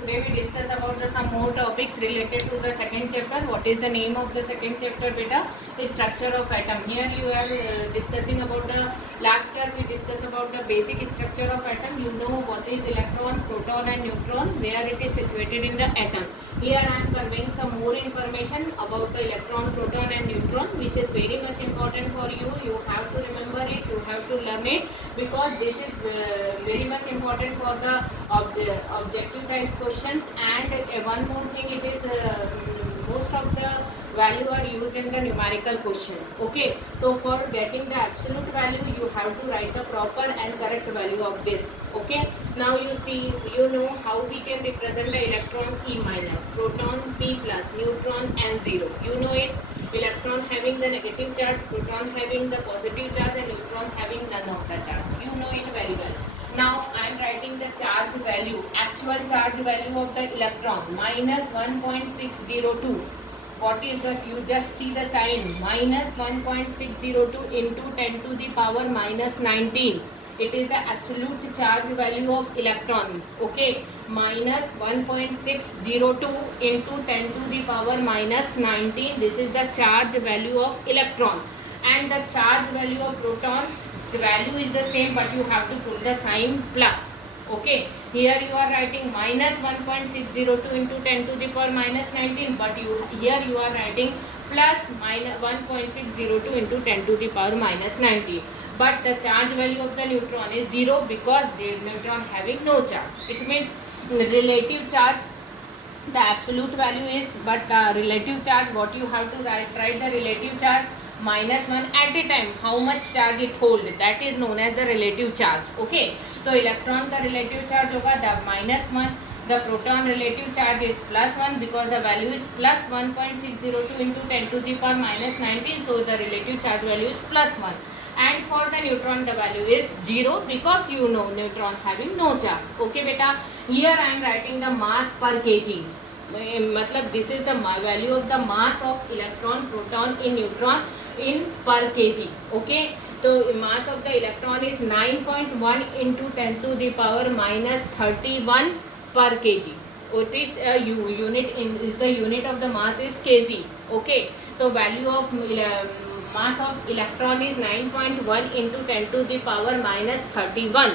Today we discuss about some more topics related to the second chapter. What is the name of the second chapter, beta? The structure of atom. Here you are discussing about the last class we discussed about the basic structure of atom. You know what is electron, proton and neutron, where it is situated in the atom. Here I am conveying some more information about the electron, proton and neutron, which is very much important for you. You have to remember it, you have to learn it, because this is very much important for the objective type questions. And one more thing, it is most of the value are used in the numerical question. Okay, so for getting the absolute value, you have to write the proper and correct value of this. Okay, now you see, you know how we can represent the electron E minus, proton P plus, neutron N 0. You know it. Electron having the negative charge, proton having the positive charge, and neutron having none of the charge. You know it very well. Now I am writing the charge value, actual charge value of the electron, minus 1.602. What is this? You just see the sign, minus 1.602 into 10 to the power minus 19. It is the absolute charge value of electron. Okay, minus 1.602 into 10 to the power minus 19. This is the charge value of electron. And the charge value of proton, value is the same, but you have to put the sign plus. Okay, here you are writing minus 1.602 into 10 to the power minus 19, but here you are writing plus minus 1.602 into 10 to the power minus 19. But the charge value of the neutron is 0, because the neutron having no charge. It means relative charge, the absolute value is, but the relative charge, what you have to write the relative charge minus 1 at a time, how much charge it hold, that is known as the relative charge. Okay, so electron का relative charge होगा the minus 1, the proton relative charge is plus 1, because the value is plus 1.602 into 10 to the power minus 19, so the relative charge value is plus 1. And for the neutron the value is 0, because you know neutron having no charge. Okay beta, here I am writing the mass per kg. मतलब this is the value of the mass of electron, proton in neutron in per kg. Okay, so mass of the electron is 9.1 into 10 to the power minus 31 per kg. It is a unit in, is the unit of the mass is kg. Okay, so value of mass of electron is 9.1 into 10 to the power minus 31,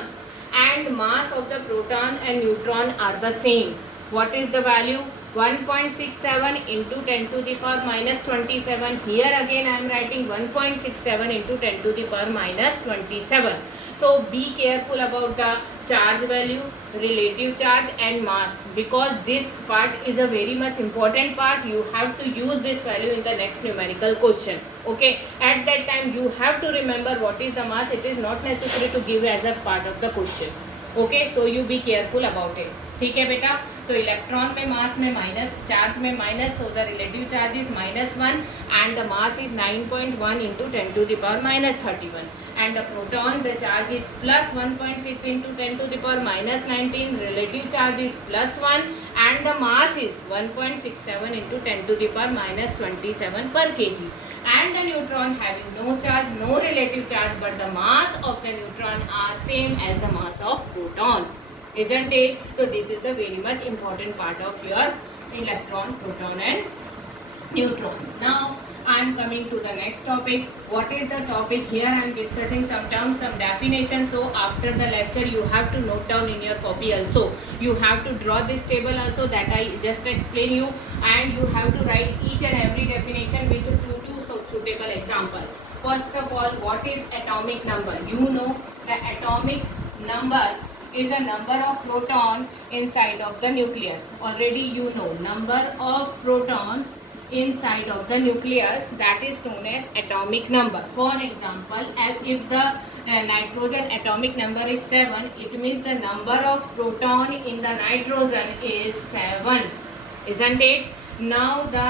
and mass of the proton and neutron are the same. What is the value? 1.67 into 10 to the power minus 27. Here again I am writing 1.67 into 10 to the power minus 27. So be careful about the charge value, relative charge and mass, because this part is a very much important part. You have to use this value in the next numerical question. Okay, at that time you have to remember what is the mass. It is not necessary to give as a part of the question. Okay, so you be careful about it. ठीक है बेटा, तो electron में मास में minus, charge में minus, so the relative charge is -1 and the mass is 9.1 into 10 to the power minus 31, and the proton, the charge is plus 1.6 into 10 to the power minus 19, relative charge is plus 1, and the mass is 1.67 into 10 to the power minus 27 per kg. And the neutron having no charge, no relative charge, but the mass of the neutron are same as the mass of proton. Isn't it? So this is the very much important part of your electron, proton and neutron. Now I am coming to the next topic. What is the topic? Here I am discussing some terms, some definitions. So after the lecture you have to note down in your copy also. You have to draw this table also that I just explain you, and you have to write each and every definition with two suitable example. First of all, what is atomic number? You know the atomic number is a number of proton inside of the nucleus. Already you know number of proton inside of the nucleus, that is known as atomic number. For example, if the nitrogen atomic number is 7, it means the number of proton in the nitrogen is 7. Isn't it? Now the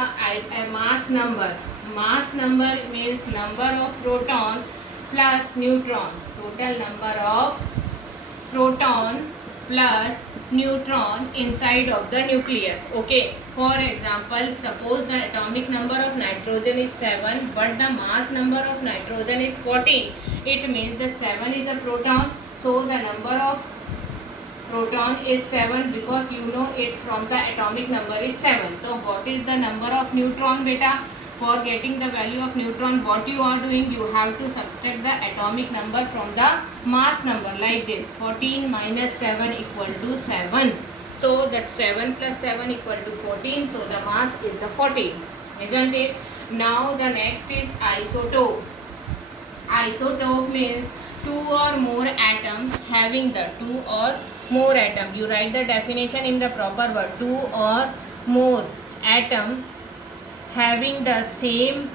mass number. Mass number means number of proton plus neutron. Total number of proton plus neutron inside of the nucleus. Okay, for example, suppose the atomic number of nitrogen is 7, but the mass number of nitrogen is 14. It means the 7 is a proton, so the number of proton is 7 because you know it from the atomic number is 7. So what is the number of neutron beta? For getting the value of neutron, what you are doing, you have to subtract the atomic number from the mass number like this. 14 minus 7 equal to 7. So that 7 plus 7 equal to 14. So the mass is the 14, isn't it? Now the next is isotope. Isotope means two or more atoms having the two or more atom. You write the definition in the proper word. Two or more atom having the same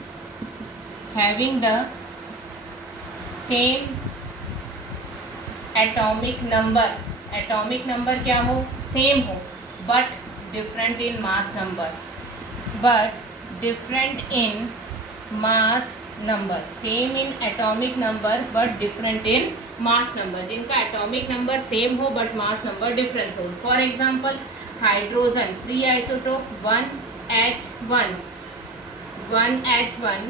atomic number. Atomic number क्या हो? Same हो, but different in mass number. But different in mass number. Same in atomic number but different in mass number. जिनका atomic number same हो but mass number difference हो. For example, hydrogen 3 isotope 1H1, 1H1,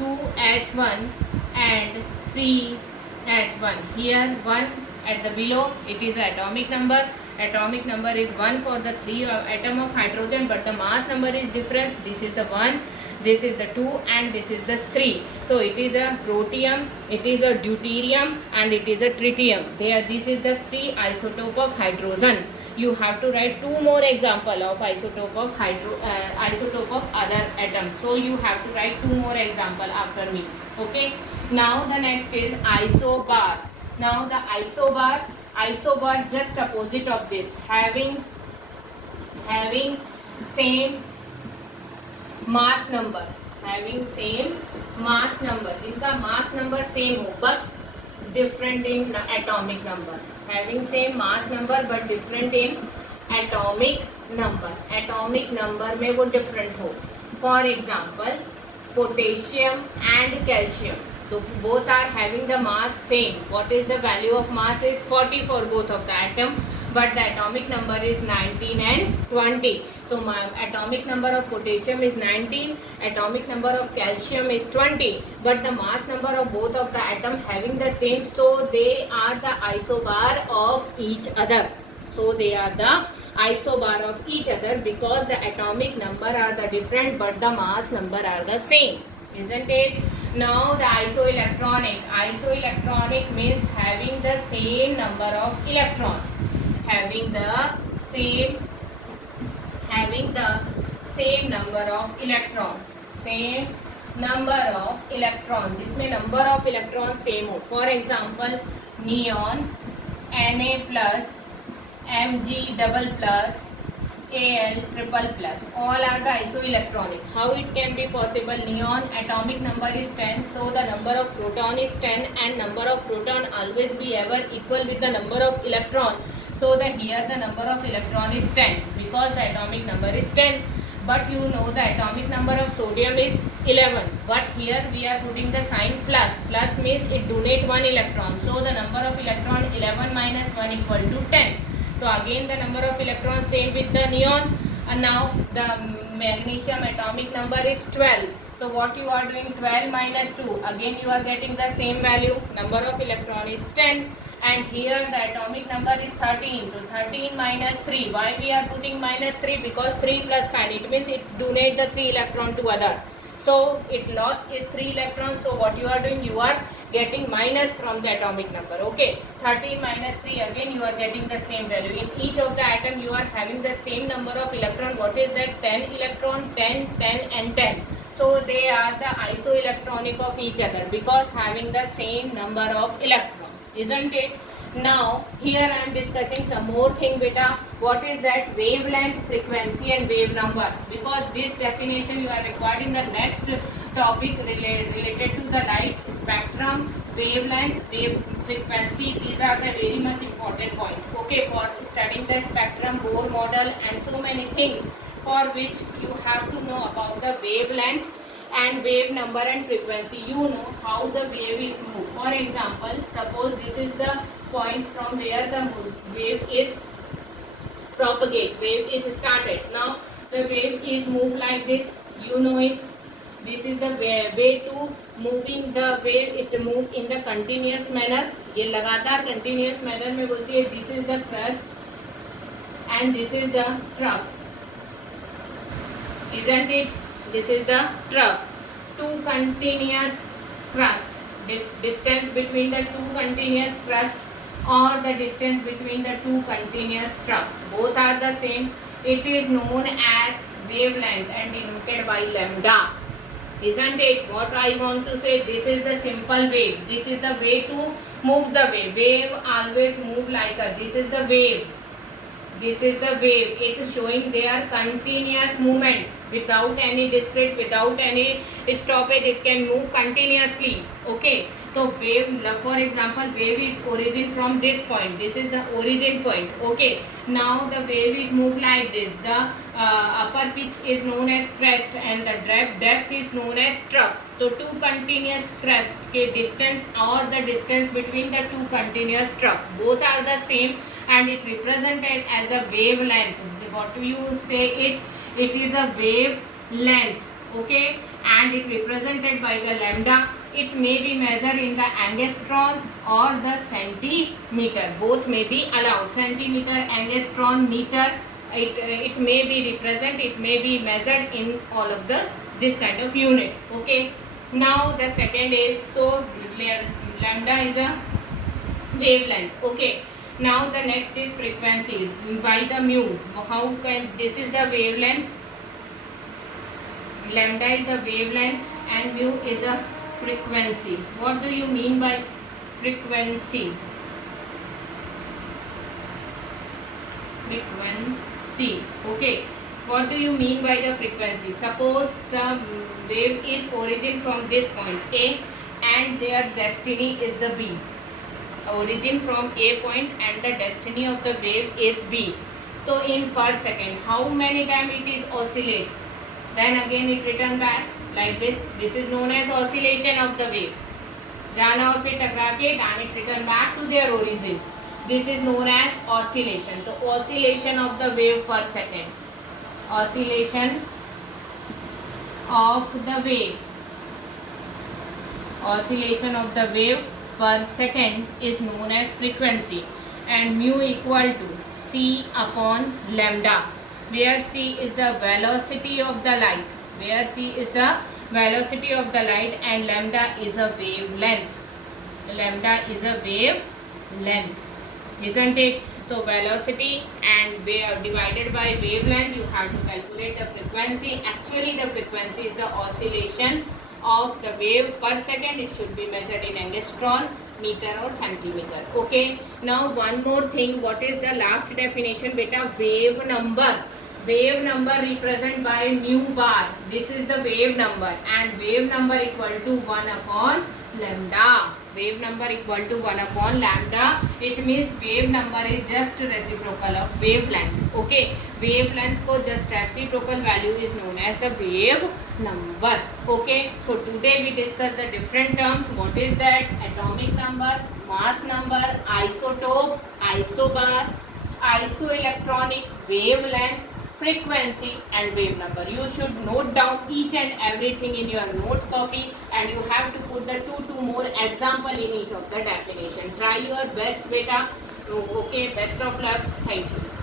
2H1 and 3H1. Here 1 at the below, it is atomic number. Atomic number is 1 for the 3 atom of hydrogen, but the mass number is difference. This is the 1, this is the 2 and this is the 3. So it is a protium, it is a deuterium and it is a tritium. This is the 3 isotope of hydrogen. You have to write 2 more example of isotope of other atom. So you have to write 2 more example after me. Okay. Now the next is isobar. Now the isobar just opposite of this, having same mass number, जिनका mass number same हो but different in atomic number. Having same mass number but different in atomic number. Atomic number में वो different हो. For example, potassium and calcium. So both are having the mass same. What is the value of mass is 40 for both of the atom, but the atomic number is 19 and 20. So atomic number of potassium is 19, atomic number of calcium is 20, but the mass number of both of the atom having the same, so they are the isobar of each other. So they are the isobar of each other because the atomic number are the different but the mass number are the same, isn't it? Now the isoelectronic. Isoelectronic means having the same number of electron. Having the same number of electron. Same number of electron. जिसमें number of electron same हो. For example, neon, Na plus, Mg double plus, Al triple plus, all are the isoelectronic. How it can be possible? Neon atomic number is 10, so the number of proton is 10 and number of proton always be ever equal with the number of electron. So here the number of electron is 10 because the atomic number is 10. But you know the atomic number of sodium is 11. But here we are putting the sign plus. Plus means it donate 1 electron. So the number of electron 11 minus 1 equal to 10. So again the number of electrons same with the neon, and now the magnesium atomic number is 12. So what you are doing, 12 minus 2, again you are getting the same value. Number of electron is 10 and here the atomic number is 13. So 13 minus 3. Why we are putting minus 3? Because 3 plus sign, it means it donate the 3 electron to other. So it lost is 3 electrons. So what you are doing, you are getting minus from the atomic number. Okay, 13 minus 3, again you are getting the same value. In each of the atom you are having the same number of electron. What is that? 10 electron, 10, 10 and 10. So they are the isoelectronic of each other because having the same number of electron, isn't it? Now here I am discussing some more thing beta. What is that? Wavelength, frequency and wave number, because this definition you are required in the next topic related to the light spectrum, wavelength, wave frequency. These are the very much important points. Okay, for studying the spectrum, Bohr model and so many things for which you have to know about the wavelength and wave number and frequency. You know how the wave is moved. For example, suppose this is the point from where the wave is propagate, wave is started. Now the wave is moved like this, you know it. This is the way to moving the wave. It moves in the continuous manner. ये लगातार continuous manner में बोलती है. This is the crust and this is the trough, isn't it? This is the trough. Two continuous crust, distance between the two continuous crust or the distance between the two continuous trough, both are the same. It is known as wavelength and denoted by lambda, isn't it? What I want to say, this is the simple wave. This is the way to move the wave. Wave always move like a, this is the wave. This is the wave. It is showing their continuous movement without any discrete, without any stoppage. It can move continuously. Okay. So wave, for example, wave is origin from this point. This is the origin point. Okay. Now the wave is moved like this. The upper pitch is known as crest and the depth is known as trough. So two continuous crest के distance or the distance between the two continuous trough, both are the same and it represented as a wavelength. What do you say it? It is a wavelength. Okay, and it represented by the lambda. It may be measured in the angstrom or the centimeter. Both may be allowed. Centimeter, angstrom, meter. It may be represent. It may be measured in all of the this kind of unit. Okay. Now the second is, so lambda is a wavelength. Okay. Now the next is frequency by the mu. How can, this is the wavelength. Lambda is a wavelength and mu is a frequency. What do you mean by frequency? Frequency. Okay. What do you mean by the frequency? Suppose the wave is origin from this point A and their destiny is the B. Origin from A point and the destiny of the wave is B. So in per second, how many times it is oscillate? Then again it return back like this. This is known as oscillation of the waves. जाना और फिर टकरा के and it return back to their origin. This is known as oscillation. So oscillation of the wave per second. Oscillation of the wave. Oscillation of the wave per second is known as frequency, and mu equal to c upon lambda, where c is the velocity of the light, where c is the velocity of the light and lambda is a wavelength. Lambda is a wavelength, isn't it? So velocity and wave divided by wavelength, you have to calculate the frequency. Actually the frequency is the oscillation of the wave per second. It should be measured in angstrom, meter or centimeter. Okay. Now one more thing. What is the last definition? Beta, wave number. Wave number represented by mu bar. This is the wave number and wave number equal to 1 upon lambda. Wave number equal to 1 upon lambda. It means wave number is just reciprocal of wavelength. Okay. Wavelength ko just reciprocal value is known as the wave number. Okay. So today we discuss the different terms. What is that? Atomic number, mass number, isotope, isobar, isoelectronic, wavelength, frequency and wave number. You should note down each and everything in your notes copy and you have to put the two more example in each of the definition. Try your best, beta. Okay, best of luck. Thank you.